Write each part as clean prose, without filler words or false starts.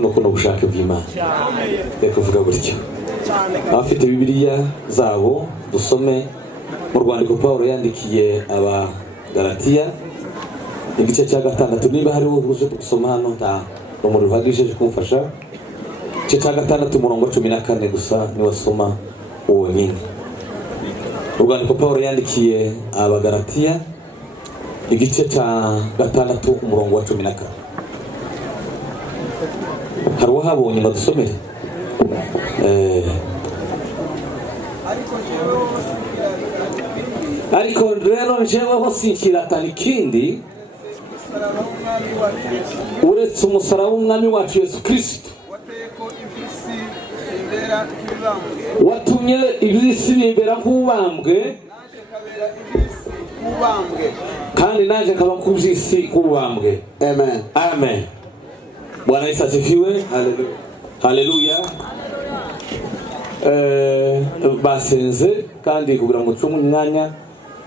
no gushaka bw'Imana. Reka kuvuga gutyo. Abafite Bibiliya zabo dusome mu rwandiko Paulo yandikiye aba Galatiya igice cya 6. Niba hariho uruze gusoma hano nta umuri ruhagije kumfasha. Igice cya 6 umurongo 14 gusa ni wasoma uwo nyine. Urwandiko Paulo yandikiye aba Galatiya igice cya 6 umurongo wa 14. Hari wahabonye badusomere. Ariko rero njeweho sinkiratana ikindi uretse umusaraba w'umwami wacu Yesu Kristo watumye iby'isi bimbera nk'ubambwe kandi naje kaba ku by'isi kubambwe. Amen. Amen. Bwana Yesu asifiwe. Haleluya. Haleluya. Basenze kandi kugira ngo tsumu mwanya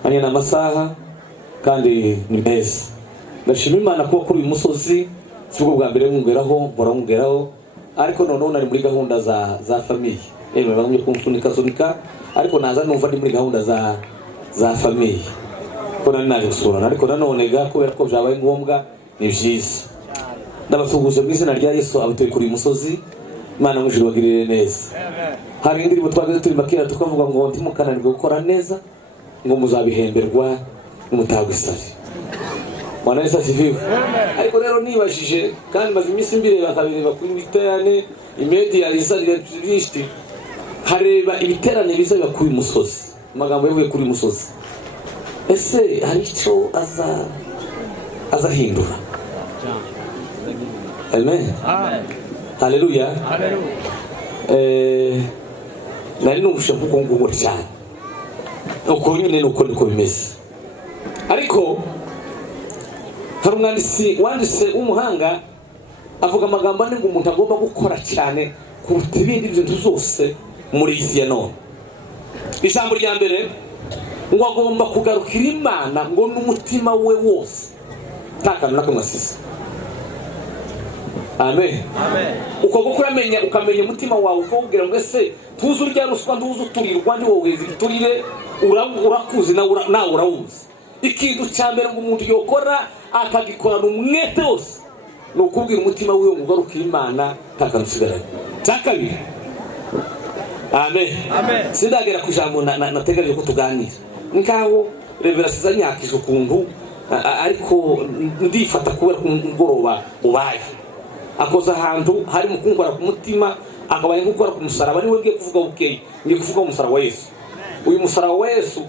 anye n'amasaha kandi ni meza. Ndashima Imana ko kuri uyu musozi cy'ubwo bwa mbere mwungeraho baramugeraho ariko none nari muri gahunda za famille. Bamwe kumfunika ariko naza numva ndi muri gahunda za famille. Ko nari gusura ariko nanone ga kubera ko byabaye ngombwa ni byiza. Ndabasuhuza mu izina rya Yesu abatuye kuri musozi. Imana mujuru bagirire neza. Hari indirimbo twageze turi makira tukavuga ngo ntimukananirwe gukora neza ngo muzabihemberwa n'umutagusari. Bwana Yesu asifiwe. Ariko rero nibashije kandi maze iminsi mbireba kabireba kuri bitane imedia izarira byinshi hareba ibiterane bizaga kuri musozi. Amagambo yavuye kuri musozi. Ese hari icyo azahindura? Amen. Haleluya. Nari numvise kuko ngumuri cyane. Uko nyine nuko niko bimeze. Ariko hari umwanditsi wanditse umuhanga avuga amagambo ane ngo umuntu agomba gukora cyane kuruta ibindi bintu zose muri isi ya none. Ijambo rya mbere ngo agomba kugarukira Imana ngo n'umutima we wose ntakantu nakamwasize. Amen. Amen. Uko gukuramenya ukamenya umutima wawe uko ubwira ngo ese tuzi urya ruswa nduzi uturirwa ndi wowe ziturire urakuzi na urawuzi. Ikintu cyambere ngo umuntu yokora akagikorana umwete wose no kubwira umutima wiwe ngo ugarukire Imana takanusigaranye. Cyakabiri. Amen. Amen. Sindagera ku jambo nategereje ko tuganira. Nkaho reverasiza nyakije ukuntu ariko ndifata kubera ku ngoroba ubaye. Akoza ahantu hari mu kunkora ku mutima akabaye gukora ku musaraba niwe ngiye kuvuga bukeye ngiye kuvuga umusaraba wa Yesu. Uyu musaraba wa Yesu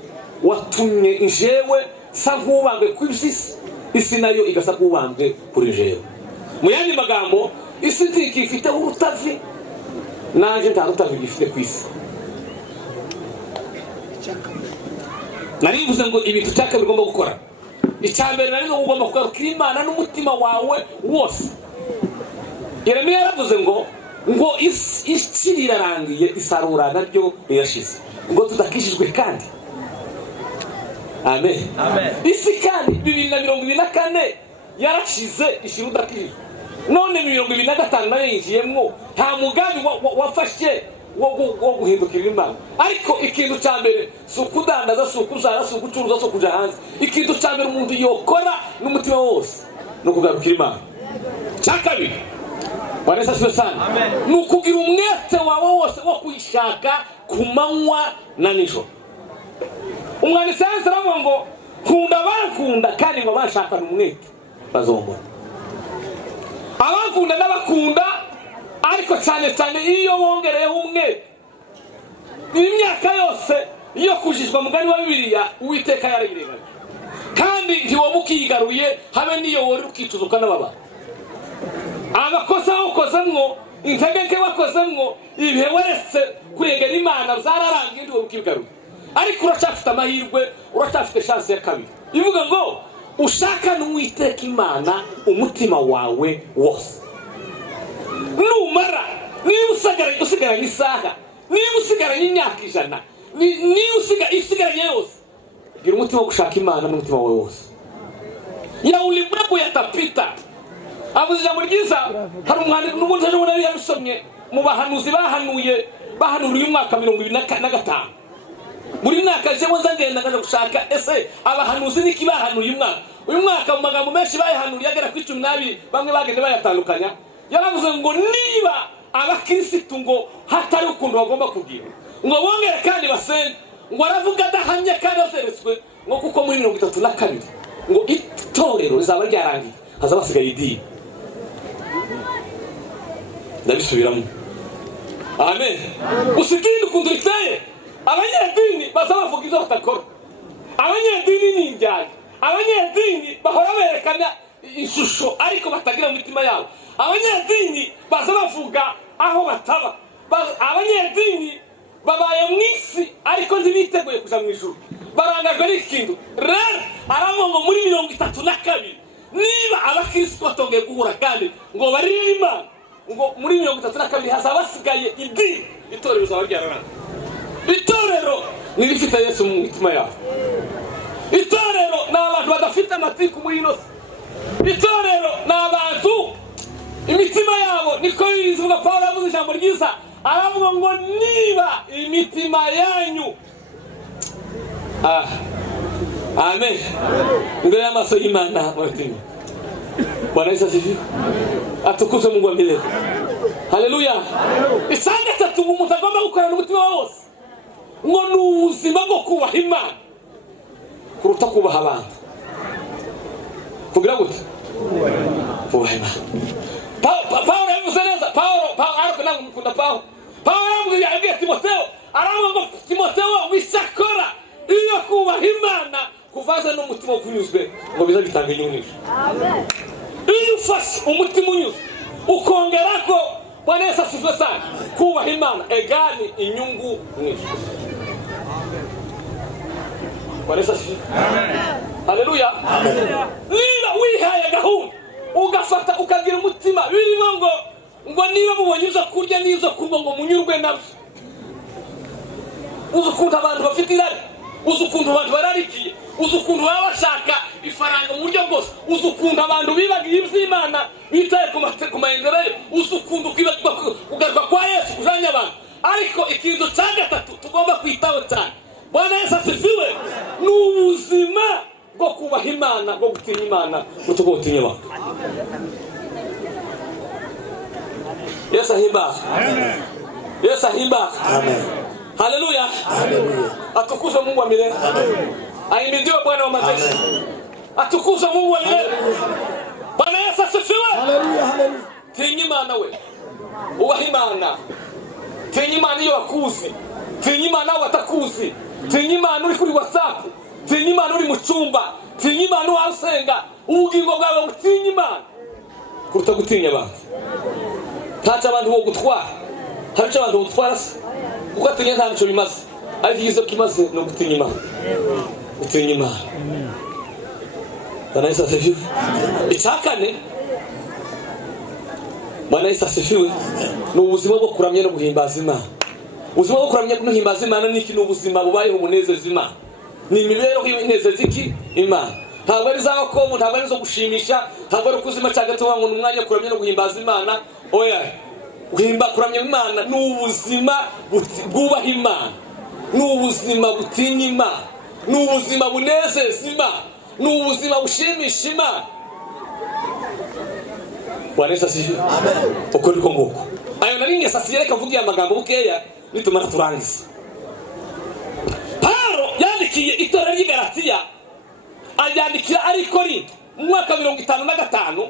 watumye injewe sa nk'ubambwe kw'isi isi nayo igasa nk'ubambwe kuri jewe. Mu yandi magambo isi ntikifite urutavi naje nta rutavi gifite kw'isi. Nari mvuze ngo ibintu cyaka bigomba gukora. Icyambere nari no ugomba kugarukira Imana n'umutima wawe wose. Yeremiya yaravuze ngo isi rirarangiye isarura naryo rirashize ngo tudakishijwe kandi. Amen. Amen. Isi kandi 2024 yarashize ishira udakishijwe. None 2025 nayo yinjiyemwo nta mugambi wafashe wo guhindukira Imana. Ariko ikintu cyambere sukudandaza sukuzara sukucuruza so kuja hanze. Ikintu cyambere umuntu yokora n'umutima wose no kugarukira Imana. Cyakabiri Bwana Yesu asifiwe sana. Nukugira umwete wawe wose wo kwishaka kumanywa na nijoro. Umwanditsi aravuga ngo kunda bankunda kandi ngo bashaka umwete bazombona. Abakunda n'abakunda ariko cyane cyane iyo bongereyeho umwete. Imyaka yose iyo kujijwa mugani wa Bibiliya Uwiteka yarayirenganya. Kandi ntiwobukigaruye habe niyo wori ukituzuka n'ababa. Amakosa ukozemwo integeke wakozemwo ibihe wese kwegera Imana zararangiye ndi wobukigaruye. Ariko uracafite amahirwe uracafite chance ya kabiri. Ivuga ngo ushaka n'Uwiteka Imana umutima wawe wose. Numara niba usigaranye isaha niba usigaranye imyaka 100 niba usigaranye yose gira umutima wo gushaka Imana n'umutima wawe wose. Ya ulimwengu yatapita avuze ijambo ryiza. Hari umwandiko n'ubundi ejo bundi yabisomye mu bahanuzi bahanura uyu mwaka 2025. Buri mwaka je mo zangenda ngaje gushaka ese abahanuzi niki bahanuye uyu mwaka mu magambo menshi bayahanuriye agera ku 12 bamwe bagende bayatandukanya. Yaravuze ngo niba abakirisitu ngo hatari ukuntu bagomba kugira ngo bongere kandi basenga, ngo aravuga adahamye kandi aseretswe ngo kuko muri 32 ngo itorero rizaba ryarangiye hazaba hasigaye idini. Ndabisubiramo. Amen. Usikindi ukuntu riteye abanyedini bazabavuga ibyo batakora. Abanyedini ni injyana. Abanyedini bahora berekana ishusho ariko batagira mu mitima yabo. Abanyedini bazabavuga aho bataba. Abanyedini babaye mu isi ariko ntibiteguye kuja mu ijuru. Barangajwe n'ikintu. Rero aramongo muri 32 niba abakristo batongeye guhura kandi ngo baririma ngo muri 32 hazaba hasigaye idini, itorero rizaba ryararana. Itorero ni rifite Yesu mu mitima yabo. Itorero ni abantu badafite amatiku muri ino. Itorero ni abantu imitima yabo niko yizuga. Paulo avuze ijambo ryiza aravuga ngo niba imitima yanyu amen imbere y'amaso y'Imana mwatinye. Bwana Yesu asifiwe. Atukuzwe Mungu wa milele. Haleluya. Isanga tatu umuntu agomba gukorana umutima wose ngo ni ubuzima bwo kubaha Imana kuruta kubaha abantu. Kugira gute? Kubaha Imana. Paulo yavuze neza. Paulo ariko namukunda Paulo yabwiye Timotheo aravuga ngo Timotheo wisakora iyo kubaha Imana kuvaza n'umutima ukunyuzwe ngo biza bitanga inyunisho. Amen. Iyo ufashe umutima unyuzwe ukongera ko Bwana Yesu asifiwe sana kubaha Imana egani inyungu nyinshi. Bwana Yesu asifiwe. Amen. Haleluya. Niba wihaye gahunda ugafata ukagira umutima birimo ngo niba mubonye uza kurya nizo kuba ngo munyurwe nabyo. Uzukunta abantu bafite irari, uzukunta abantu bararikiye, uzukunta baba bashaka ifaranga mu buryo bwose, uzukunta abantu bibagiye iby'Imana bitaye ku maendeleo, uzukunta kugaruka kwa Yesu kujanya abantu. Ariko ikintu cya gatatu tugomba kwitaho cyane Bwana Yesu asifiwe ni ubuzima bwo kubaha Imana bwo gutinya Imana gutinya abantu. Yesu ahimbaza. Amen. Yesu ahimbaza. Amen. Haleluya. Haleluya. Atukuzwe Mungu wa milele. Amen. Ahimidiwe Bwana wa majeshi. Atukuzwe Mungu wa milele. Bwana Yesu asifiwe. Haleluya. Haleluya. Tinya Imana we. Ubaha Imana. Tinya Imana iyo wakuzi. Tinya Imana watakuzi. Tinya Imana uri kuri WhatsApp. Tinya Imana uri mu cyumba. Tinya Imana wasenga. Ubugingo bwawe butinya Imana kuruta gutinya abantu. Ntaca abantu bo gutwara. Harico abantu gutwara se. Kuko atinya nta nico bimaze. Ariko izo kimaze no gutinya Imana. Gutinya Imana. Bwana Yesu asifiwe. Icyakane Bwana Yesu asifiwe ni ubuzima bwo kuramya no guhimbaza Imana. Ubuzima bwo kuramya no guhimbaza Imana ni ikintu ubuzima bubayeho umunezeza Imana. Ni imibereho y'inezeza iki Imana. Ntabwo ari zaho ko umuntu ntabwo ari zo gushimisha, ntabwo ari kuzima cyangwa tuba ngo umwanya kuramya no guhimbaza Imana. Oya, kuramya Imana ni ubuzima bwubaha Imana, ni ubuzima butinya Imana, ni ubuzima bunezeza Imana, ni ubuzima bushimisha Imana. Bwana Yesu asifiwe. Amen. Uko niko nguko ayo naringe sasiye reka mvugiye amagambo bukeya nitumara turangiza. Paulo yandikiye itorero ry'i Galatiya aryandikira ari Korinto mu mwaka 55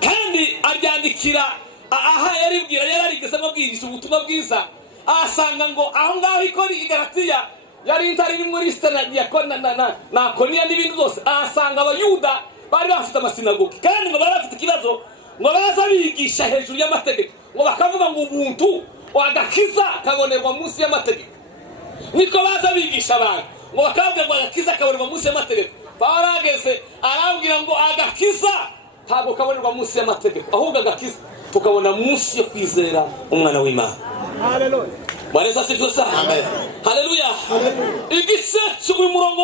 kandi aryandikira aha yarigeze amabwirisha ubutumwa bwiza asanga ngo aho ngaho i Galatiya yari intari muri liste na diakona na Konia n'ibindi byose asanga abayuda bari bafite amasinagogi kandi ngo bari bafite ikibazo ngo baza bigisha hejuru y'amategeko ngo bakavuga ngo ubuntu wagakiza kabonerwa munsi y'amategeko. Niko baza bigisha abantu ngo bakavuga ngo agakiza kabonerwa munsi y'amategeko. Paulo ageze arabwira ngo agakiza ntabwo kabonerwa munsi y'amategeko ahubwo agakiza tukabona munsi yo kwizera umwana w'Imana. Haleluya. Bwana Yesu asifiwe sana. Amen. Haleluya. Igice cy'umurongo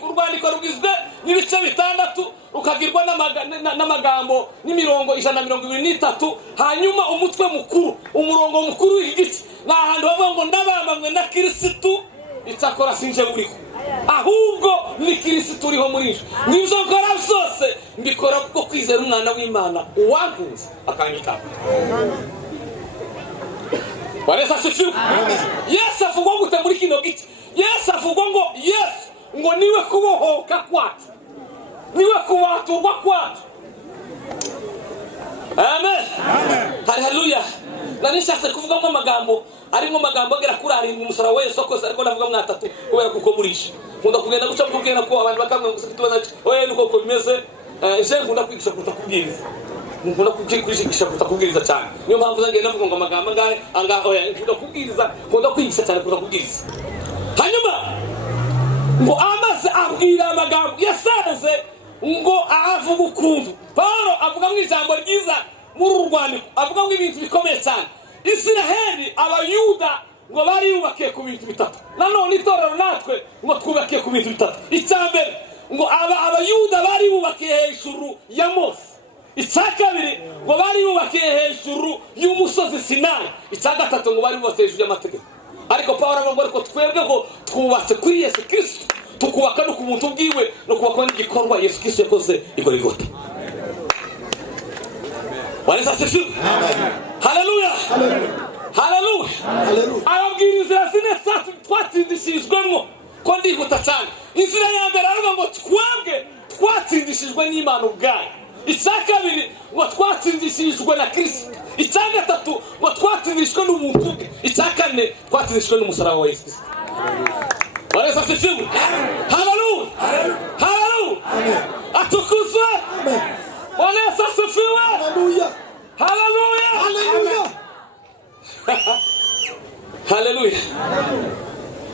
w'ubwandiko rugizwe n'ibice 6 rukagirwa n'amagambo n'imirongo 123, hanyuma umutwe mukuru, umurongo mukuru w'igice ni ahantu bavuga ngo ndabambamwe na Kristo, icyakora sinje buriho, ahubwo ni Kristo uriho muri nje. N'ibyo nkora byose mbikora kuko kwizera umwana w'Imana uwankunze akanyita. Baresa sifiwe. Yesu avuga gute muri kino giti? Yesu avuga ngo Yesu ngo niwe kubohoka kwacu, niwe kubaturwa kwacu. Amen. Haleluya. Nanishatse kuvuga mu magambo arimo magambo agera kuri 7 umusaraba wa Yesu akoze, ariko ndavuga mu 3 kubera kuko murisha nkunda kugenda guca kubwira ko abantu bakamwe gusitubaza oye nuko ko bimeze. Je nkunda kwigisha kutakubwiriza, nkunda kwigisha kutakubwiriza cyane. Niyo mpamvu zange navuga ngo amagambo anga oya nkunda kubwiriza, nkunda kwigisha cyane kutakubwiriza. Hanyuma ngo amaze abwira amagambo yasanze ngo avuga ukuntu Paulo avuga mu ijambo ryiza muri urwandiko, avuga ngo ibintu bikomeye cyane. Isiraheli abayuda ngo bari yubakiye ku bintu bitatu, nanone itorero natwe ngo twubakiye ku bintu bitatu. Icyambere ngo abayuda bari yubakiye hejuru ya Mose, icyakabiri ngo bari yubakiye hejuru y'umusozi Sinai, icyagatatu ngo bari yubakiye hejuru y'amategeko. Ariko Paulo avuga ngo twebwe ngo twubatse kuri Yesu Kristo, tukubaka no ku muntu bwiwe no kubakwa n'igikorwa Yesu Kristo yakoze i Golgotha. Baresa sifiwe. Haleluya. Haleluya. Ababwira inzira zine twatsindishijwemo ko ndihuta cyane. Inzira ya mbere aravuga ngo twebwe twatsindishijwe n'Imana ubwayo, icyakabiri ngo twatsindishijwe na Kristo, icyagatatu ngo twatsindishijwe n'umuntu bwe, icyakane twatsindishijwe n'umusaraba wa Yesu Kristo. Baresa sifiwe. Haleluya. Haleluya. Atukuzwe. Baresa sifiwe. Haleluya. Haleluya. Haleluya. Haleluya.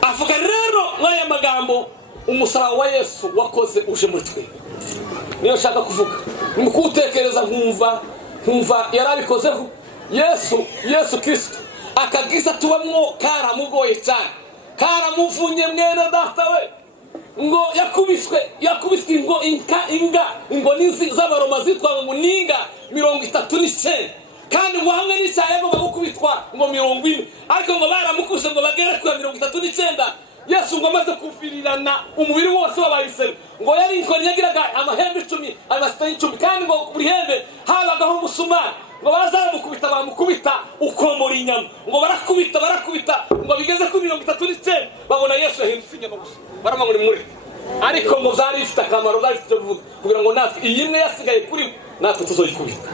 Avuga rero n'aya magambo umusaraba wa Yesu wakoze uje muri twe. Niyo shaka kuvuga. Mukutekereza nkumva yarabikozeho Yesu Kristo akagiza tubamwo karamugoye cyane, karamuvunye mwene data we, ngo yakubiswe ingo nizi z'abaroma zitwa ngo ninga 39, kandi ngo hamwe n'icyaye ngo gukubitwa ngo 40, ariko ngo baramukuse ngo bagere ku 39. Yesu ngo amaze kufirirana umubiri wose w'abayisera, ngo yari inkoni yagiraga amahembe 10 amasitani 10, kandi ngo buri hembe habagaho umusumari, ngo bazamukubita bamukubita ukomora inyama, ngo barakubita ngo bigeze ku 39 babona Yesu yahindutse inyama gusa, baramangura muri. Ariko ngo zari ifite akamaro, zari ifite kuvuga kugira ngo natwe iyi imwe yasigaye kuri natwe tuzoyikubita.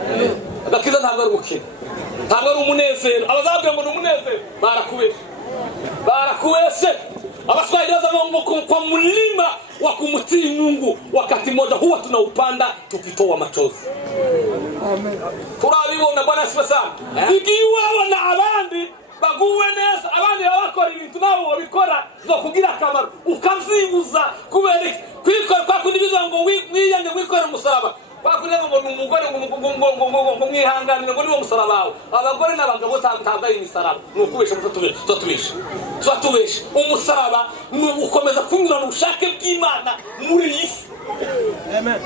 Agakiza ntabwo ari gukina, ntabwo ari umunezero. Abazabwira ngo ni umunezero barakubeshe. Abaswahili wazama kwa mlima wa kumtii Mungu wakati mmoja huwa tunaupanda tukitoa machozi. Amen. Turabibona Bwana asifiwe sana. Igiwa wana abandi baguwe neza, abandi bakora ibintu nabo babikora zo kugira akamaro, ukavyibuza kubera kwikora kwa kundibiza ngo wiyange kwikora umusaraba, bakugira ngo umugore ngo mwihanganire ngo niwo musaraba wawe. Abagore n'abagabo tambaye imisaraba nukubesha tutubesha umusaraba ukomeza kunyura mu bushake bw'Imana muri iyi. Amen.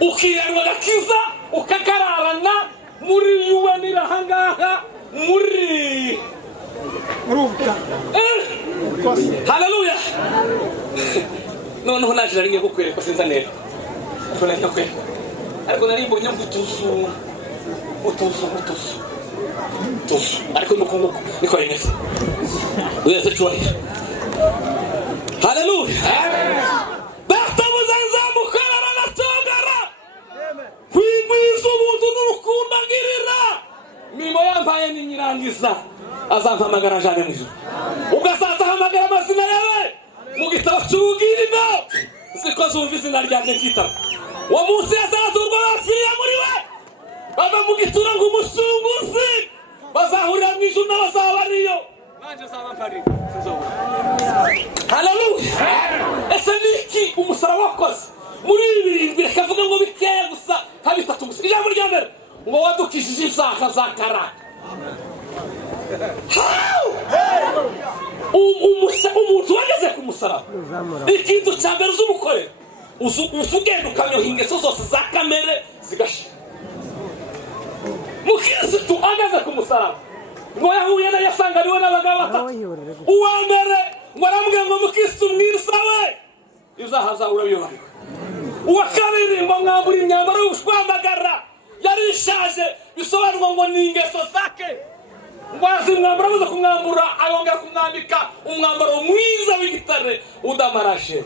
Ukiyarwa gakiza ukakararana muri yuwe nirahangaha muri rubuka. Haleluya. Noneho naje naringe kukwereka sinza neza kuneka kwe, ariko nari mbonye gutusu ariko nuko niko yemeza wese cywaye. Haleluya. Batamuza mukara na tongara kwigwiza ubuntu n'urukundo ngirira mimo yampaye ni nyirangiza azampamagara jane mu ijuru, ugasaza hamagara amazina yawe mu gitabo cy'ubugirino ziko zumvise naryanze kitabo wa Musa yazazurwa bafiriye muri we baba mu gituro ngo umusunguzi bazahurira mu ijuru n'abazaba ariyo nanje zaba mpari sinzobura. Haleluya. Ese niki umusaraba wakoze muri ibirindwi? Reka avuga ngo bikeye gusa kabitatu gusa. Ijambo rya mbere ngo wadukishije isaka za karaka. Umuntu wageze ku musaraba ikintu cya mbere z'umukorera usugenda ukamyoha ingeso zose za kamere zigashira. Mukirisitu agaze ku musaraba ngo yahuye na yasanga ariwe n'abagabo batatu. Uwa mbere ngo aramubwira ngo mukirisitu mwiza we izahaza urabiyobaye. Uwa kabiri ngo mwambura imyambaro y'ubushwambagara yari ishaje bisobanurwa ngo ni ingeso zake. Ngo azimwambara amaze kumwambura ayongera kumwambika umwambaro mwiza w'igitare udamarashe.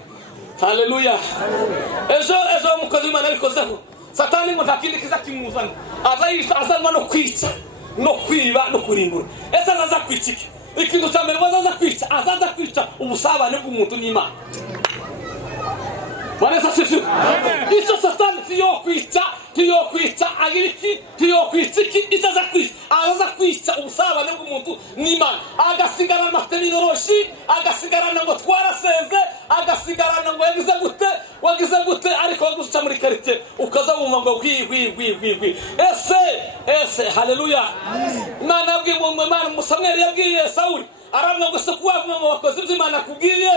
Haleluya. Ejo mukozi w'Imana abikozeho. Satani ngo ntakindi kiza kimuzana. Azanwa no kwica no kwiba no kurimbura. Ese azaza kwica iki? Ikintu cya mbere azaza kwica ubusabane bw'umuntu n'Imana. Wanesa sifu. Iso Satani tiyo kwica agiriki tiyo kwica iki izaza kwica. Azaza kwica ubusabane bw'umuntu n'Imana. Agasigara amaterinoshi, agasigara ngo twaraseze, agasigara ngo wagize gute ariko waguca muri karite ukaza wumva ngo gwi. Ese haleluya. Imana yabwiye Imana Musamweli yabwiye Sawuli aramwe ngo se kuwavuga ngo bakoze iby'Imana kubwiye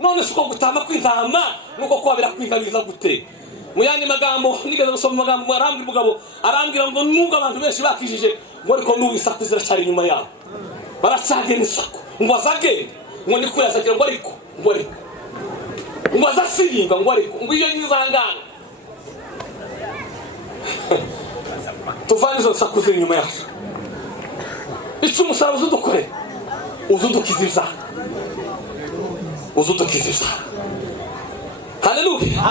none siko gutama kw'intama nuko kwabira kwingabiriza gute. Muyandi magambo nigeze gusoma magambo arambwira umugabo arambwira ngo nubwo abantu benshi bakijije ngo ariko n'ubisaku ziracari nyuma yabo baracagena isako ngo azagende ngo ndikurazagira ngo ariko ngo azasirimba ngo ariko ngo iyo nyizangana tuvanizo saku ziri nyuma yacu. Icyo umusaraba uzudukore uzudukiziza. Haleluya.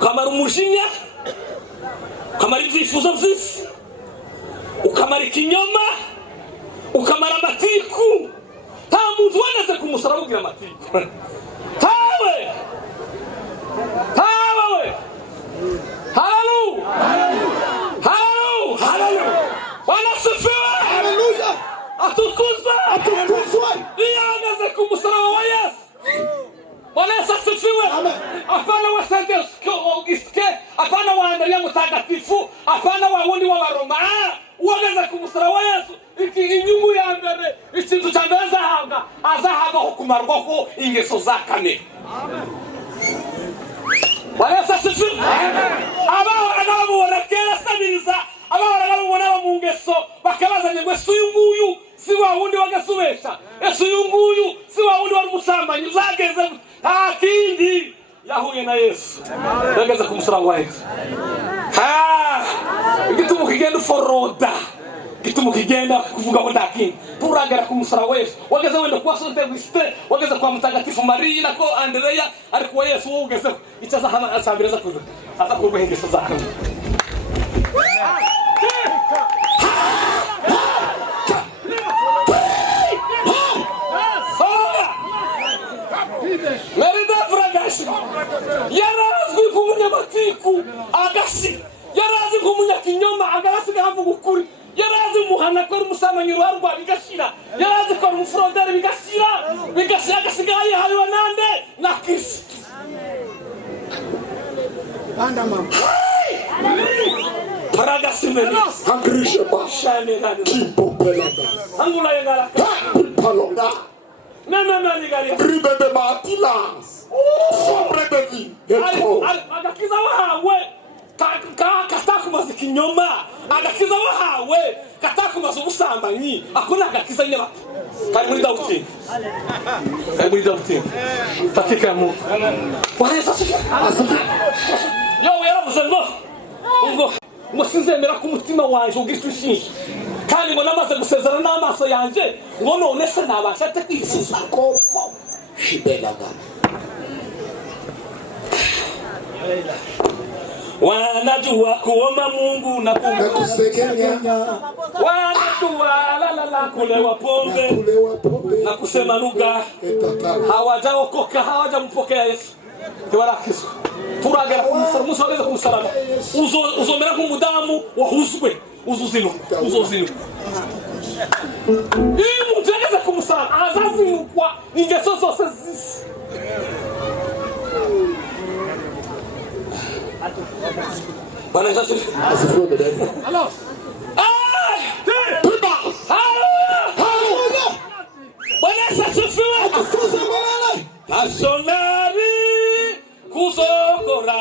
Kamara umujinya, kamara ibyifuzo by'isi, ukamara ikinyoma, ukamara amatiku. Nta muntu wageze ku musaraba ugira amatiku. Hawe. Haleluya. Wanasifiwa. Haleluya. Atukuzwe. Yageze ku musaraba wa Yesu. Wanesa sifiwe. Afana wa Saint Auguste, afana wa Andrea Mutagatifu, afana wa wundi wa Roma. Wageze ku musaraba wa Yesu. Inyungu ya mbere ikintu cya mbere azahabwa kumarwaho ingeso za kamere. Wanesa sifiwe. Abahora kera sabiriza, abahora mu ngeso bakabazanye ngo suyunguyu si wa wundi wagasubesha. Esuyunguyu si wa wundi wari umusambanyi uzageze kindi yahuye na Yesu. Yageze ku musaraba wa Yesu. Igitumu kigenda foroda. Igitumu kigenda kuvuga ngo ndakindi. Turagera ku musaraba wa Yesu. Wageze wenda kwa Saint Auguste, wageze kwa Mutagatifu Maria na ko Andrea ariko wa Yesu wugeze icyaza hana asambireza kuza. Azakurwa ingeso zake. Merida Fragashi yarazwi kumunyamatiku agasi, yarazi kumunyakinyoma agasiga havuga ukuri, yarazi umuhana ko umusamanya ruharwa bigashira, yarazi ko umufrodere bigashira agasiga yahawe nande na Kristo. Banda mama Fragashi meni angrishe bashane nani kimpo pelanga angula yengara palonga na nigaria bribe de matilas sobre de vi agakiza wahawe katakumaze kinyoma, agakiza wahawe katakumaze ubusambanyi akona agakiza nyaba kari muri Dawudi tatika mu wareza yo yaravuze ngo sinzemera ku mutima wanje ugira ushinje kandi ngo namaze gusezerana n'amaso yanje ngo none se nabasha ate kwisuza ko shibelaga. Wanajua kuomba Mungu na kusekenya, wanajua kulewa pombe na kusema lugha, hawajaokoka, hawajampokea Yesu. Tewarakizo turagera ku musaraba uzomera nk'umudamu wahuzwe uzuzino iyo mutageze ku musaraba azazinukwa ingeso zose zisi. Bana sasa hello hallelujah Bwana sasa Asonari kuzokora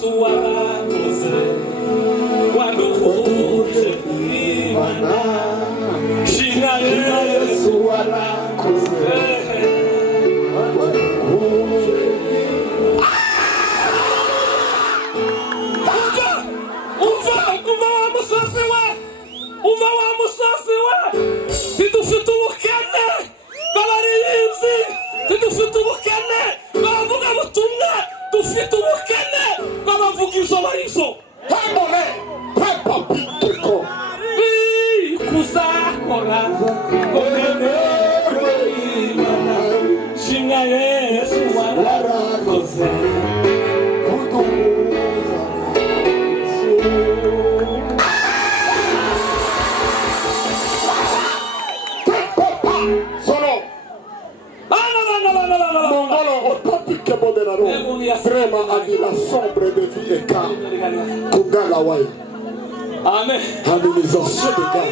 Yesu warakoze waduhuje n'Imana shimwa Yesu warakoze umva wa musozi we tidufite ubukene bw'abaririmbyi tidufite ubukene bw'abavuga butumwa dufite ubukene bw'abavuga izo barizo hambone pepa piteko kuzakora konemerwe Imana shimwa Yesu warakoze Vraiment à la sombre de vie et calme. Kugala wai. Amen. Harmonisation de gars.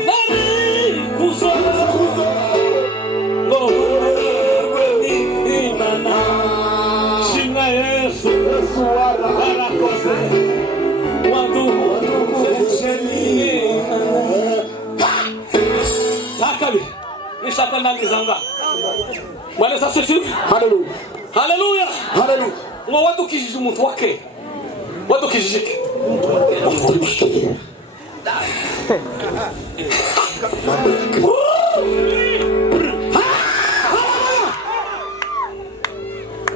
Hallelujah. Hallelujah. Hallelujah. Ngo wadukijije umuntu wake. Wadukijije ke.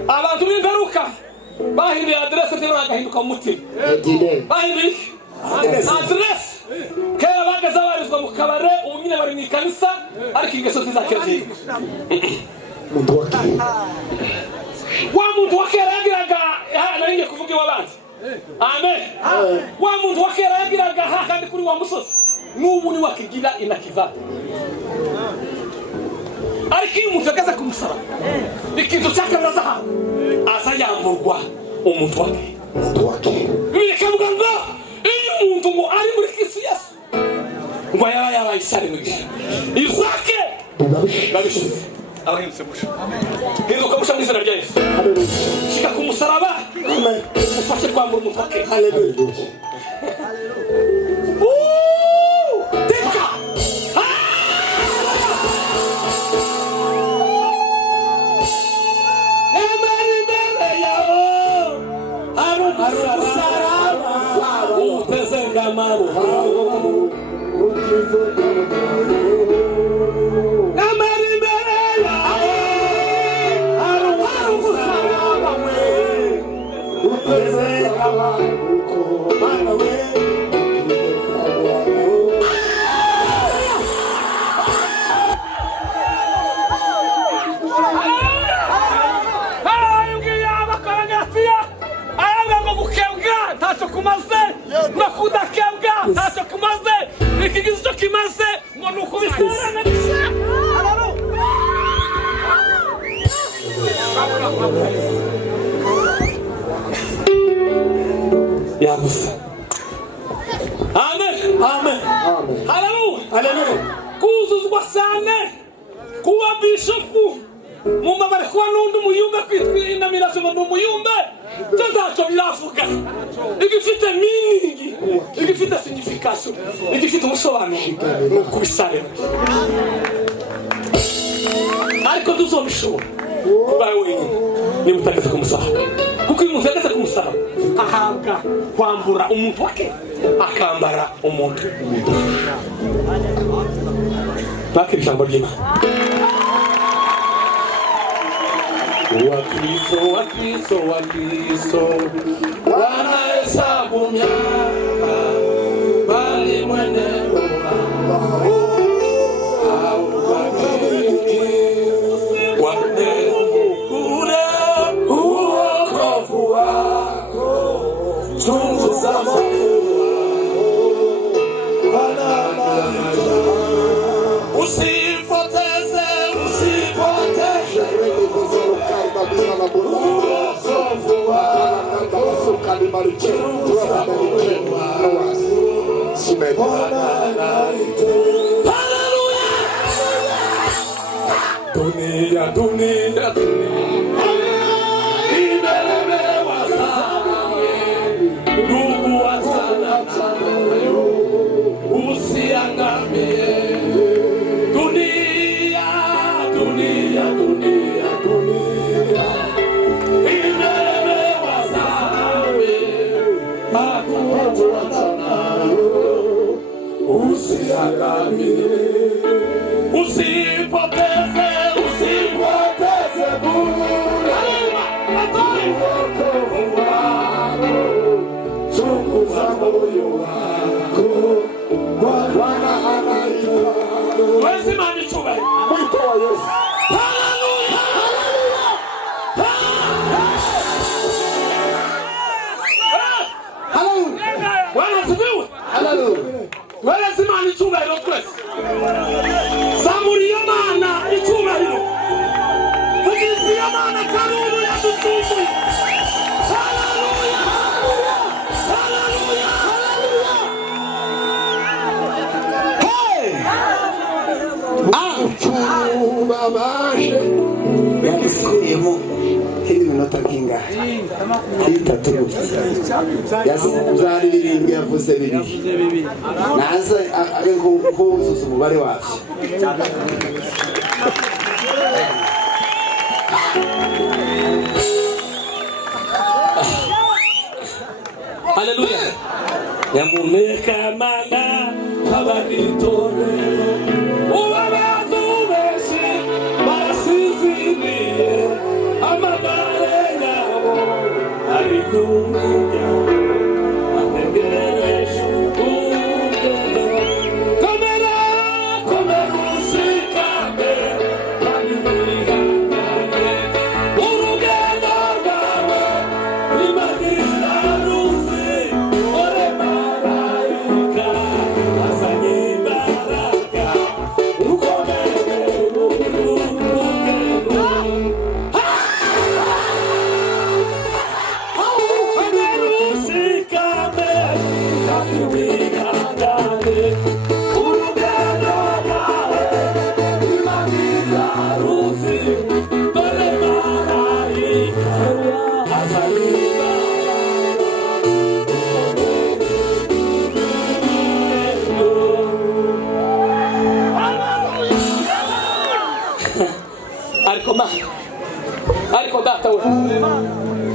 Abantu b'imperuka bahinduye adresse tero bagahinduka umutima. Bahinduye adresse. Kera bagaza barizwa mu kabare ubu nyine bari mu kanisa ariko ingeso zizakiraje. Muntu wake. Wa muntu wakera yagiraga naringe kuvuga iwabandi. Amen. Wa muntu wakera yagiraga kandi kuri wa musozi n'ubu ni wakigira inakiva. Ariko iyo umuntu yagaza kumusaba ikintu cyakaraza asayamburwa umuntu wake. Muntu wake. Bikavuga ngo iyo umuntu ngo ari muri Kristo Yesu ngo yaba isari mu gihe izake babishize abahindutse musha. Hinduka musha mu izina rya Yesu. Shika ku musaraba. Amen. Ufashe kwambura umuntu wake. Hallelujah. Teka. Emani yao. Musaraba. Utezanga mabo. Amen. Amen. Amen. Hallelujah. Hallelujah. Kuzuzwa sana kuba bishopu mumba bari kuba n'undi muyumbe kwitwinamira cyo n'umuyumbe ntacyo biravuga igifite meaning igifite signification igifite umusobanuro kubisarira ariko tuzobishobora kuba wenyine ni mutageze ku musaraba kuko uyu muntu yageze ku musaraba ahabwa kwambura umuntu wake akambara umuntu bakiri ijambo ry'Imana. Wakristo wanahesabu miaka bali mwenendo uokovu wako chunguza usipoteze dunia Usipoteze bure. Wokovu wako, chunguza moyo wako. Bwana anaita. Wezi mani chube. Mwito wa Yesu. Hallelujah. Hallelujah. Bwana sifiwe. Hallelujah. Wezi mani chube ilo kwesi. Zamuri yomana ichube ilo. Fugisi yomana karuru ya tutumu. Hallelujah. Hallelujah. Yakusiyemo hili minota kingahe? Itatu. Yazari birindwi yavuze bibiri. Naza kuzuza umubare wavyo. Haleluya. Yamuneka mana abagitorero. Ariko data we.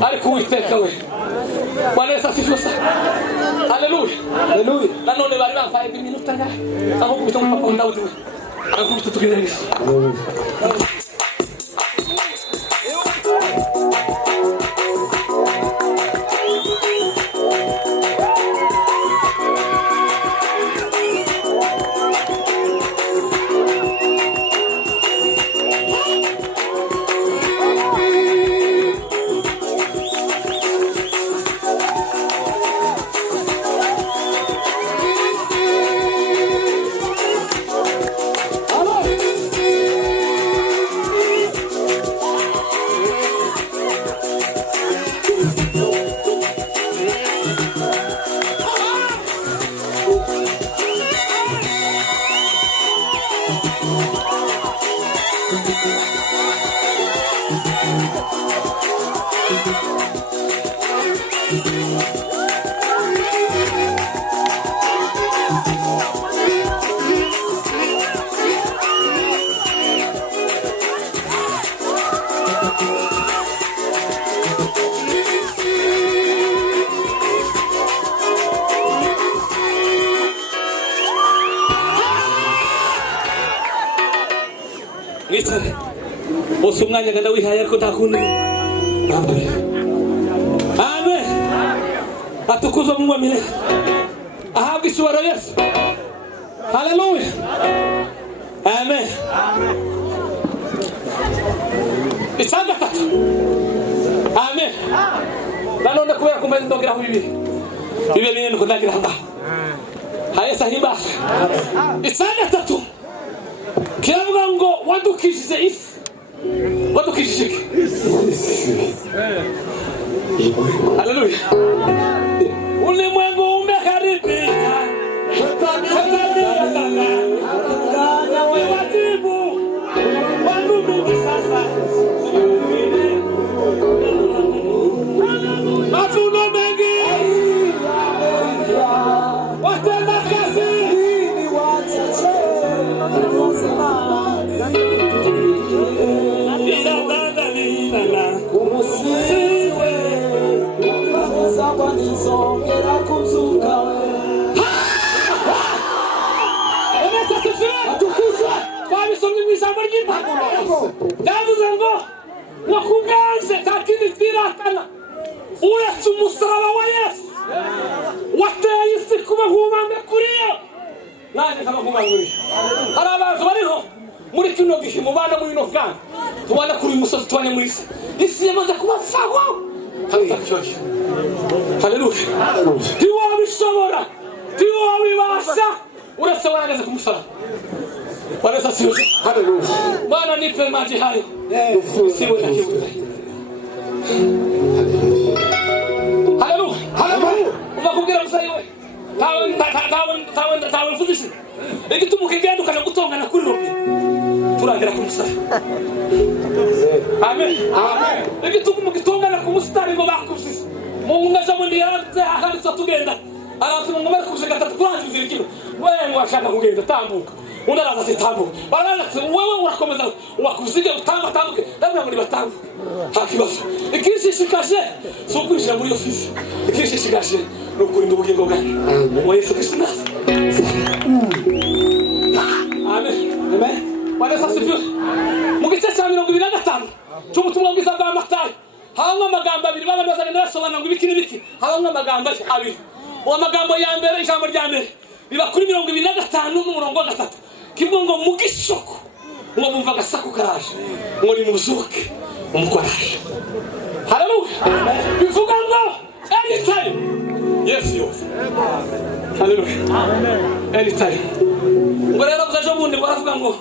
Ariko Uwiteka we. Bwana Yesu asifiwe sana. Haleluya. Haleluya. Na none bari bambaye iminota ngahe. Aho kubita mu papa Dawudi we. Akubita tugerageza. Ngitsare. Osumnganya nganda wihaye ariko ntakundi. Amen. Atukuzwe Mungu wa milele. Ahabwe icyubahiro Yesu. Haleluya. Amen. Icanga tatu. Amen. Nanone kubera kumenya ndongera ho bibiri. Bibiri bintu kundagira hanga. Hayesa hibasa. Icanga tatu. Kiravuga ngo wadukishije isi. Wadukishije iki? Haleluya. Ulimwengu umeharibika. Shetani anadanganya. Watibu. Wandugu sasa. Mafuno mengi. Watenda kazi. Umusiwe nizongera kuzuka. Twabisomye mu ijambo ry'Imana yavuze ngo wakuganze ntakindi twiratana uretse umusaraba wa Yesu wateye isi kuba nk'ubambe kuri yo. Nanjye nkaba nkubanguriye. Hari abantu bariho muri kino gihe mubana muri ino kandi tubana kuri uyu musozi tubane muri isi yamaze kuba sawa. Haleluya. Ntiwabishobora ntiwabibasha uretse warageze ku musaraba. Parece assim, aleluia. Mano, nipe maji hayo. Siwe na kibuta. Haleluya. Haleluya. Umakubwira musayi we. Tawe mfundisi. Igituma ukigenda ukaja gutongana kuri robine. Turangira ku musaraba. Amen. Amen. Igituma ukitongana ku musitari ngo bakubisise. Mungu ngaje muri yanze ahandi tugenda. Abantu ngo bari kushaka tatwangiza ikino. Wewe washaka kugenda tambuka. Unaraza zitambuka. Baranaze wewe urakomeza wakuzige utambuke. Ndabona muri batambu. Hakibazo. Ikishishikaje sokwishira muri office. Ikishishikaje n'ukurinda ubugingo bwawe. Wa Yesu Kristo. Amen. Amen. Bwana sasifiwe. Mu gice cya 25 cy'ubutumwa bwiza bwa Matayo. Habamo amagambo abiri baba bazagenda basobanura ngo ibiki n'ibiki. Habamo amagambo abiri. Uwo magambo ya mbere ijambo rya mbere biba kuri 25 n'umurongo wa 3. Kimwe ngo mugisoko ngo mumva gasako karaje ngo ni muzuke umukoraje. Haleluya. Bivuga ngo anytime. Yes yes. Haleluya. Amen. Anytime. Ngo rero buzaje bundi baravuga ngo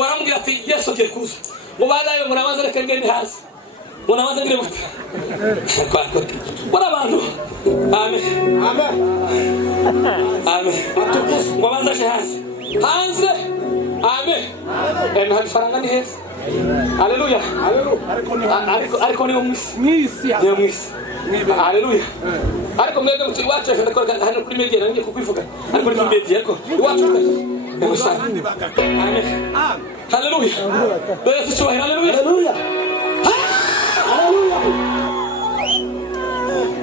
baramubwira ati Yesu agiye kuza. Ngo badaye murabanza reka ngende hasi. Murabanza ngire gute. Bora abantu. Amen. Amen. Amen. Ngo banza hasi. Hanze. Amen. Hari faranga ni heza. Haleluya. Haleluya. Ariko ni umwisi. Ni umwisi. Haleluya. Ariko mwebwe muti wacu ndakora hano kuri media nanjye kukwivuga. Ariko ni media ariko iwacu Amen. Haleluya. Bese cyo haleluya. Haleluya. Haleluya.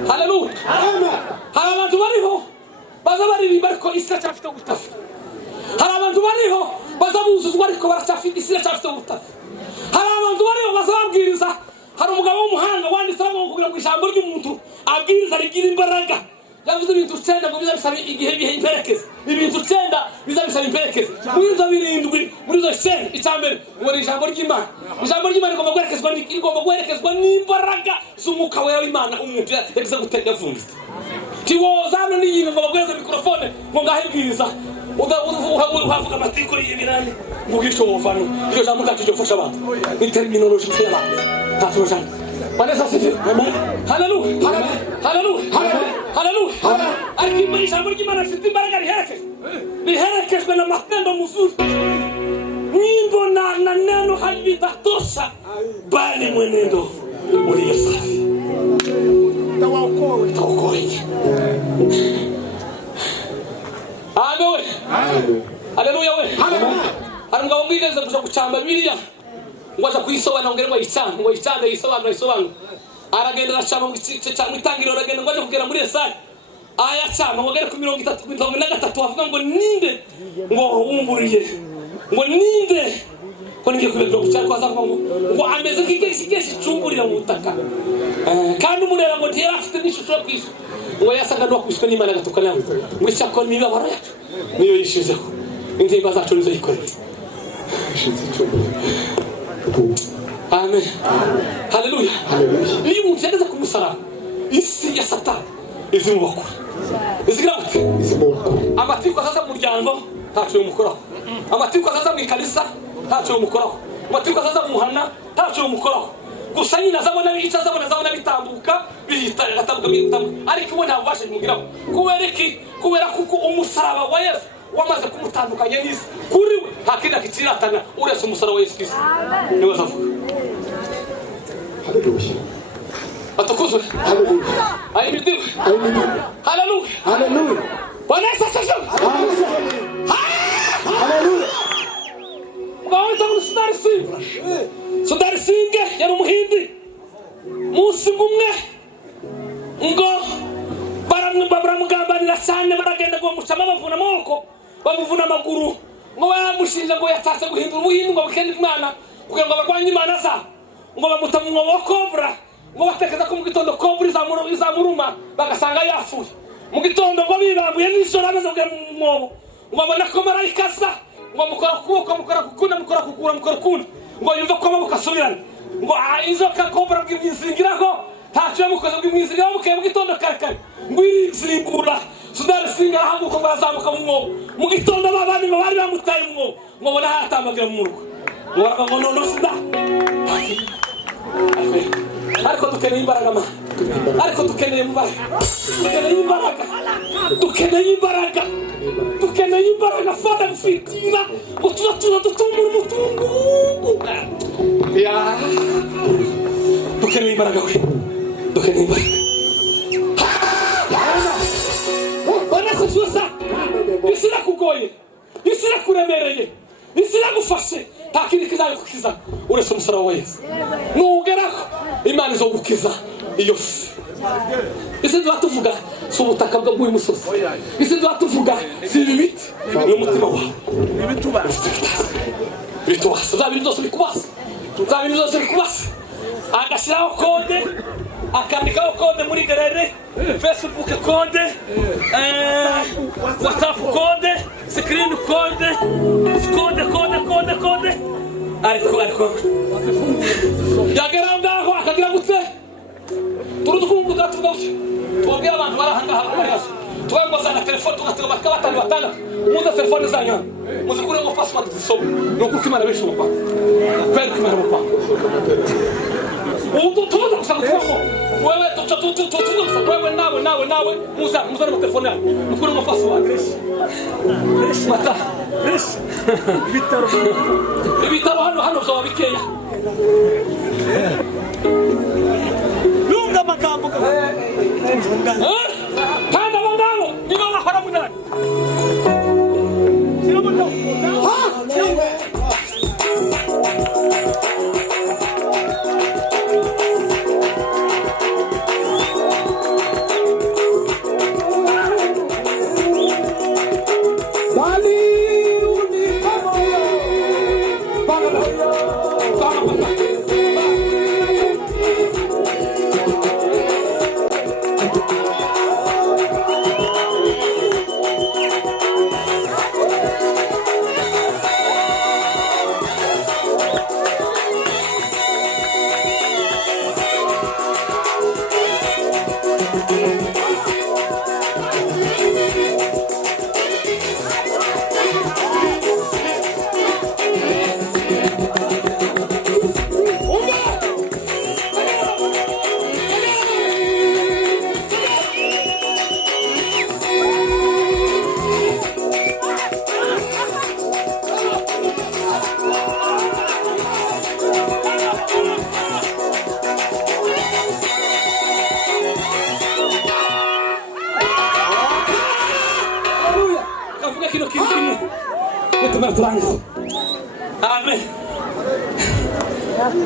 Haleluya. Amen. Hari abantu bariho baza baririmba ariko isi cyafite gutafa. Hari abantu bariho bazabuzuzwa ariko baracafite isi cyafite gutafa. Hari abantu bariho bazabwiriza. Hari umugabo w'umuhanga wanditse ngo kugira ngo ijambo ry'umuntu abwiriza rigira imbaraga. Yavuze ibintu 9 ngo bizabisaba igihe imperekeze. Ibintu 9 bizabisaba imperekeze. Muri zo birindwi muri zo 9 icambere ngo ijambo ry'Imana. Ijambo ry'Imana rigomba guherekezwa n'imbaraga z'umwuka w'Imana umuntu yagize gutega vumbi. Tiwozano n'iyintu ngo bagweze mikrofone ngo ngahibwiriza. Uhavuga amatiko y'ibirani ngo gisho wofano. Iyo jambo katije gufasha abantu. Ni terminology y'abantu. Tatujana. Vanessa Sifi. Amen. Haleluya. Haleluya. Haleluya. Ariko ijambo ry'Imana rifite imbaraga riherekejwe na matendo muzuri. Nyimbo na neno halitatosha bali mwenendo ulio safi. Tawaokoe. Amen. Haleluya we. Haleluya. Ngawongeza kuchamba Biblia. Ngoja kuisobanura ngere ngo isobanura. Aragenda rachama mu itangiriro aragenda ngoja kugera muri Yesaya. Aya cyama ngere ku 33 avuga ngo ninde ngo wumburiye. Ngo ninde ko ngiye kubera cyane kwaza ngo ameze kigesi cumburira mu butaka. Kandi umunera ngo tiyera afite n'ishusho yo kwisha. Ngo yasaga no kwishwe n'Imana gatukana ngo icyakora niba barayacu. Niyo yishizeho. Inzego zacu nizo yikorera. Amen. Haleluya. Iyo umuntu yageze ku musaraba isi ya Satani izimubakura. Izigira gute? Izimubakura. Amatiko azaza mu muryango ntacyo yumukoraho. Amatiko azaza mu ikanisa ntacyo yumukoraho. Amatiko azaza mu muhana ntacyo yumukoraho. Gusa nyina azabona bitambuka bihita agatambuka. Ariko uwo ntabwo bashe kumugiraho. Kubera kuko umusaraba wa Yesu wamaze kumutandukanya n'isi kuri we hakina kitiratana uretse umusaraba wa Yesu Kristo. Niwe azavuga. Haleluya. Atukuzwe. Haleluya. Ahimidiwe. Haleluya. Haleluya. Bwana Yesu asifiwe. Haleluya. Bawita Sudari Singe yari umuhindi. Musi umwe ngo cyane baragenda ngo bamucama bavuna amaboko bamuvuna amaguru ngo bamushinja ngo yatatse guhindura ubuhindu ngo bukende Imana kugira ngo barwanye Imana za ngo bamuta mu mwobo wa kobra ngo batekeza ko mu gitondo kobra izamuruma bagasanga yafuye mu gitondo ngo bibambuye n'isoro ameze ngo mu mwobo ngo babona ko marayika asa ngo mukora kuko mukora kukunda mukora kugura mukora kundi ngo yumva ko amaboko asubirana ngo inzoka kobra bw'imyizingiraho ntacyo yamukoze bw'imyizingiraho bukeye mu gitondo kare ngo irizimbura sudari singa ahanguka ngo azamuka mu mwobo mu gitondo babandi ngo bari bamutaye mu mwobo ngo bona hatambagira mu rugo ngo baravuga ngo no sida ariko dukeneye imbaraga ma ariko dukeneye imbaraga fada gufitira ngo tuba dutumura umutungu ya dukeneye imbaraga we dukeneye imbaraga bana sasa isira kugoye isira kuremereye isira gufashe takiri kizaye kukiza uretse umusaraba wa Yesu nugeraho Imana izogukiza iyo si ese duatuvuga so butaka bw'uyu musozi ese duatuvuga si ibiti n'umutima wawe bitubasa zabindi zose bikubasa agashiraho kode akandikaho kode muri gerere Facebook kode WhatsApp kode screen kode ariko yagera ngaho akagira gute turudukungu tuvuga tubabwira abantu barahangaha barayaje twango sana telefone tugatega batanga muza telefone zanyu muzikure ngo password zisobe nuko kimana besho kwa kweli kimana kwa ubu tuza kusanga twako wewe tutuza wewe nawe muza na telefone yangu mukure ngo password mata ibitaro hano zo bikeya lunga makambo kandi abangabo niba bakora munani Amen.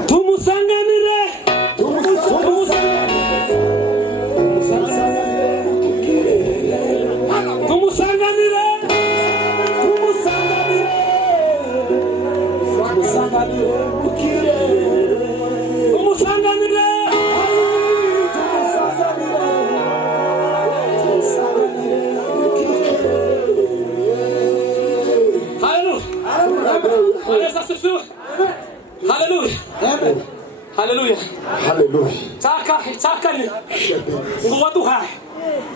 Tumusanganire. Hallelujah. Takani. Ngo waduhaye.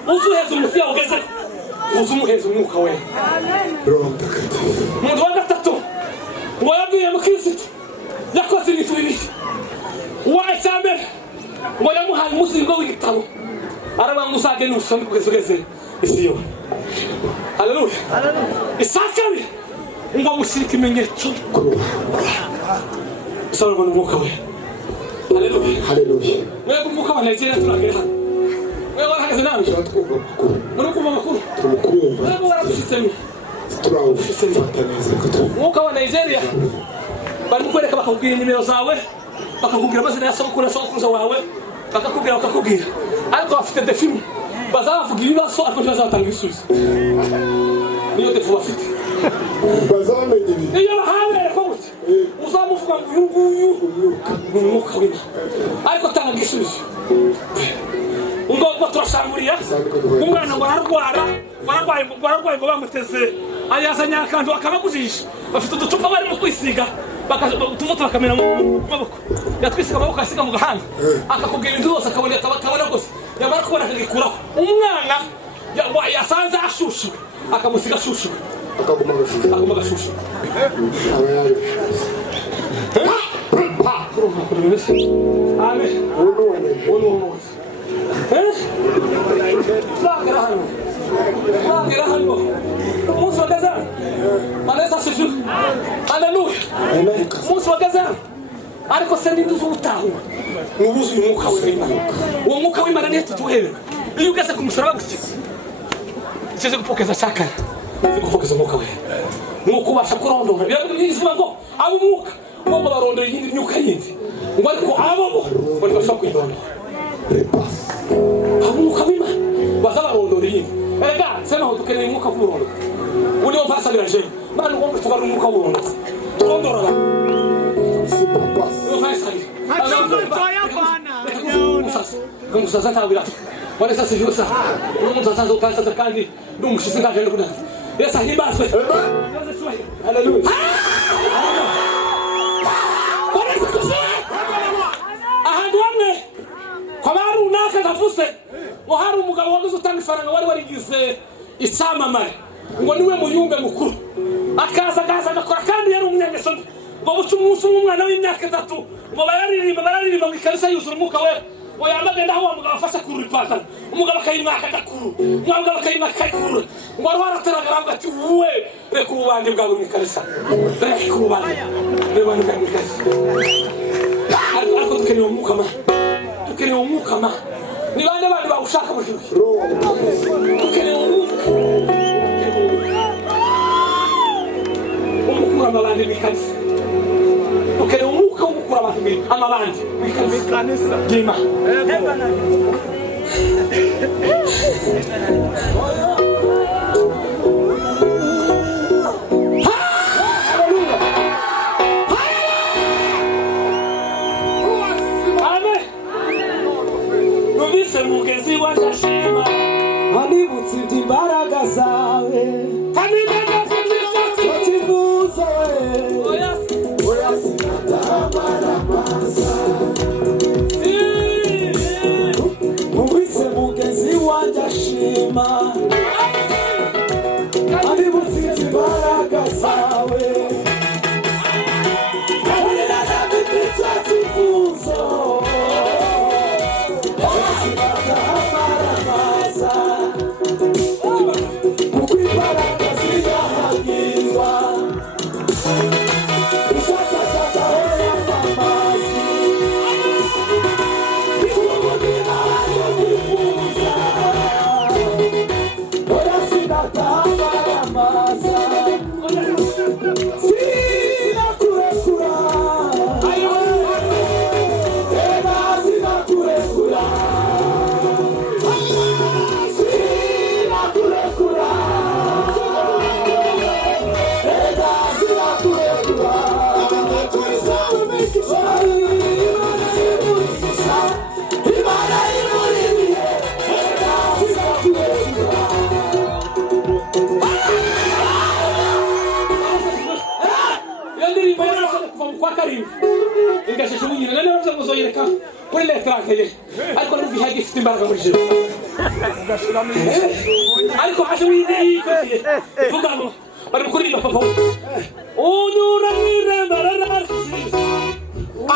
Uzuheza umutima ugeze. Uzumuheza umwuka we. Mundu wa gatatu. Ngo yabwiye mu Kristo. Yakoze ibintu bibiri. Uwaisambe. Ngo yamuhaye umuzingo w'igitabo. Arabangusage n'usanga kugeze isiyo. Hallelujah. Isakari. Ngo mushyike imenyetso. Salwa n'umwuka we. Hallelujah. Wewe kumbuka wa Nigeria turagera hano. Wewe warahagaze nawe twatwumva makuru. Muri kumva makuru? Tumukumva. Wewe warabishitsemo. Turawufata neza kutu. Mwuka wa Nigeria. Bari mukwereka bakakubwira nimero zawe, bakakubwira amazina ya sokuru wawe, bakakubwira. Ariko bafite defimu. bazavuga ibibazo ariko ntibazatanga ibisubizo. Niyo defu bafite. bazamenye ibintu Iyo bahabere ko gutya uzamuvuga ngo uyu nguyu ni umwuka w'Imana ariko tanga igisubizo. Ngo turashangurira umwana ngo bararwaye ngo bamuteze ayazanye akantu akabagujisha bafite uducupa barimo kwisiga tuvuta bakamena mu maboko yatwisiga amaboko asiga mu gahanga akakubwira inzu yose akabona rwose yamara kubona akagikuraho umwana yasanze ashushuwe akamusiga ashushuwe akaguma agashushuwe amen Flagera hano umunsi wa Gazan Maneza asifiwe haleluya umunsi wa Gazan ariko se n'induzi ubutahu nubuze umwuka w'Imana uwo mwuka w'Imana niyo tutuhebe iyo ugeze ku musaraba gutya ceze gupokeza sakana gupokeza umwuka we nuko ubasha kurondora birabizwa ngo abo umwuka ngo barondora yindi myuka yindi ngo ariko abo bari bashaka kwidondora umwuka w'Imana bazabarondora yindi erega sema ho dukeneye umwuka w'urundo uri wo pasabiraje bana ugomba tugarura umwuka w'urundo turondora umusaza ntabira wanesa sivyosa umusaza ukasaza kandi n'umushizi ngaje no kudata yesa himbazwe haleluya ahantu hamwe kwa barunaka ndavuse ngo hari umugabo wagize utanga ifaranga wari warigize icyamamare ngo niwe muyumbe mukuru akaza agakora kandi yari umunyangeso ngo buca umunsi umwana w'imyaka 3 ngo bararirimba mu ikarisa yuzura umwuka we ngo yambagenda aho umugabo afasha kurura ipantaro umugabo akayimwaka agakuru umugabo akayimwaka akayikuru ngo wari warateraga aravuga ati wowe reka ububandi bwawe mu ikarisa reka ububandi bwawe mu ikarisa ariko dukeneye umwuka ma ni bande bawushaka mu gihe dukeneye umwuka umukura amabandi mu ikarisa dukeneye umwuka wo gukura amabandi mu ikarisa gima mugezi washashima anibutse imbaraga zawe kativuze oya sinatamarabaza mubise mugezi washashima anibutse imbaraga zawe kativuze Poi le tracce, ariko nuvi hagi ifite imbaraga muri je. Ariko aje windi koye. Vuga ngo bari kuririmba papa. Unyura mwirembarara. I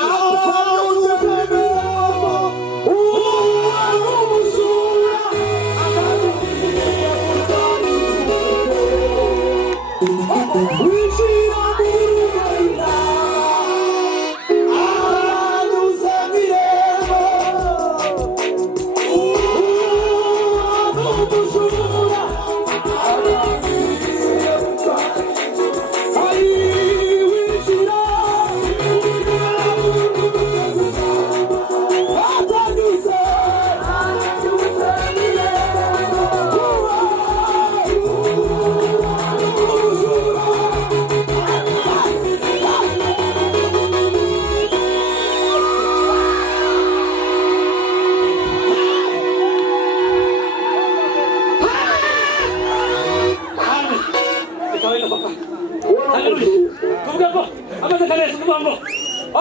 tuvuge ngo amateka neza tuvuga ngo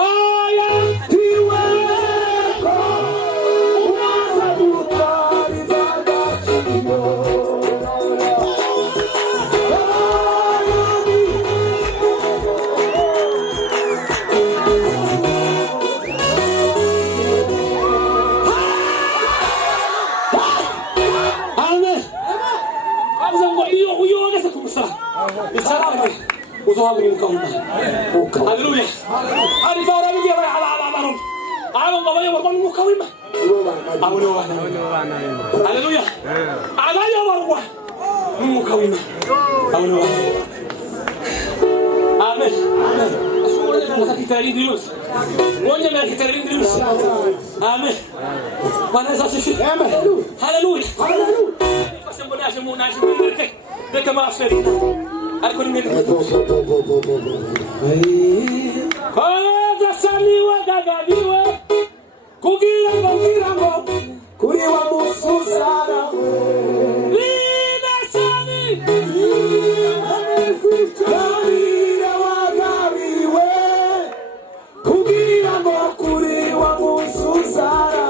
oya tiwe umaze gutariza agaciro uzohabwa umwuka w'Imana. Haleluya. Harifa urabigiye abantu abo ngo bayoborwa n'umwuka w'Imana. Abo nibo bana. Haleluya. Abayoborwa n'umwuka w'Imana. Abo nibo bana. Amen. Amen. Bwana Yesu asifiwe. Haleluya. Fashe mbona aje mu naje mu reka maferi. Ariko nimwe sani wagagabiwe kugira ngo kuri wa musuzara sani wagagabiwe kugira ngo kuri wa musuzara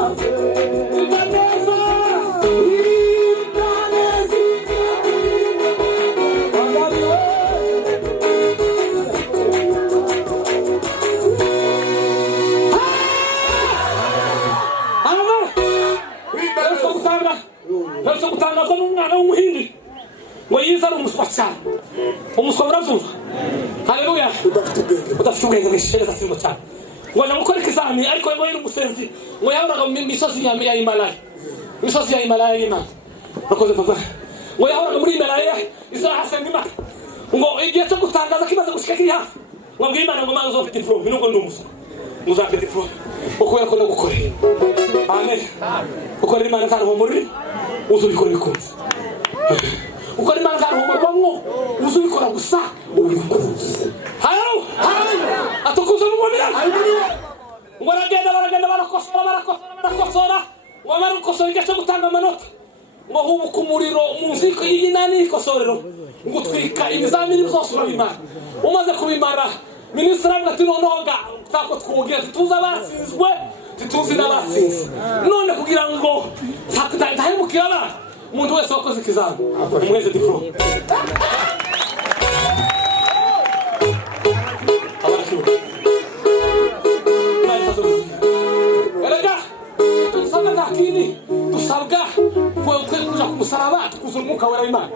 gutangazwa n'umwana w'umuhindi ngo yiza ari umuswa cyane umuswa urabyumva haleluya udafite ubwenge bw'ishereza sirimo cyane ngo namukore ikizami ariko ngo yari umusenzi ngo yahoraga mu misozi ya Himalaya imisozi ya Himalaya y'Imana bakoze papa ngo yahoraga muri Himalaya izahasenga Imana ngo igihe cyo gutangaza kimaze gushika kiri hafi ngo mbwira Imana ngo maze uzofite diplome nuko ndi umuswa uzafite diplome ukubera ko nagukoreye amen ukorera Imana kandi muri uzubikora bikunze ukora Imana kandi umurwamwo uzubikora gusa ubikunze halo atukuza n'umubira ngo baragenda barakosora ngo barakosora igihe cyo gutanga amanota ngo hubuka umuriro mu nziko y'inani ikosorero ngo utwika ibizamini byose urabimara umaze kubimara minisitiri avuga ati noneho tako twugira tuza abatsinzwe tuzi n'abatsinze none kugira ngo ntahemukire abana umuntu wese wakoze ikizami umweze diplome erega dusabwa ntakindi dusabwa kuja ku musaraba tukuzura umwuka wera w'Imana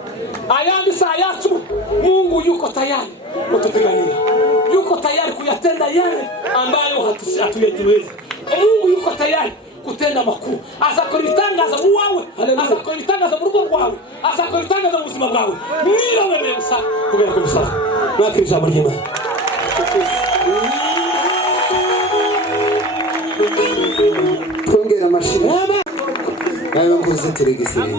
ayandi saa yacu Mungu yuko tayari kutupiganira yuko tayari kuyatenda yale ambayo hatuyajiwezi Mungu yuko tayari kutenda makuu azakora ibitangaza mu wawe azakora ibitangaza mu rugo rwawe azakora ibitangaza mu buzima bwawe niba wemeye gusa kubera ko bisaba mwakira ijambo ry'Imana twongera amashyi nawe nguze turegesere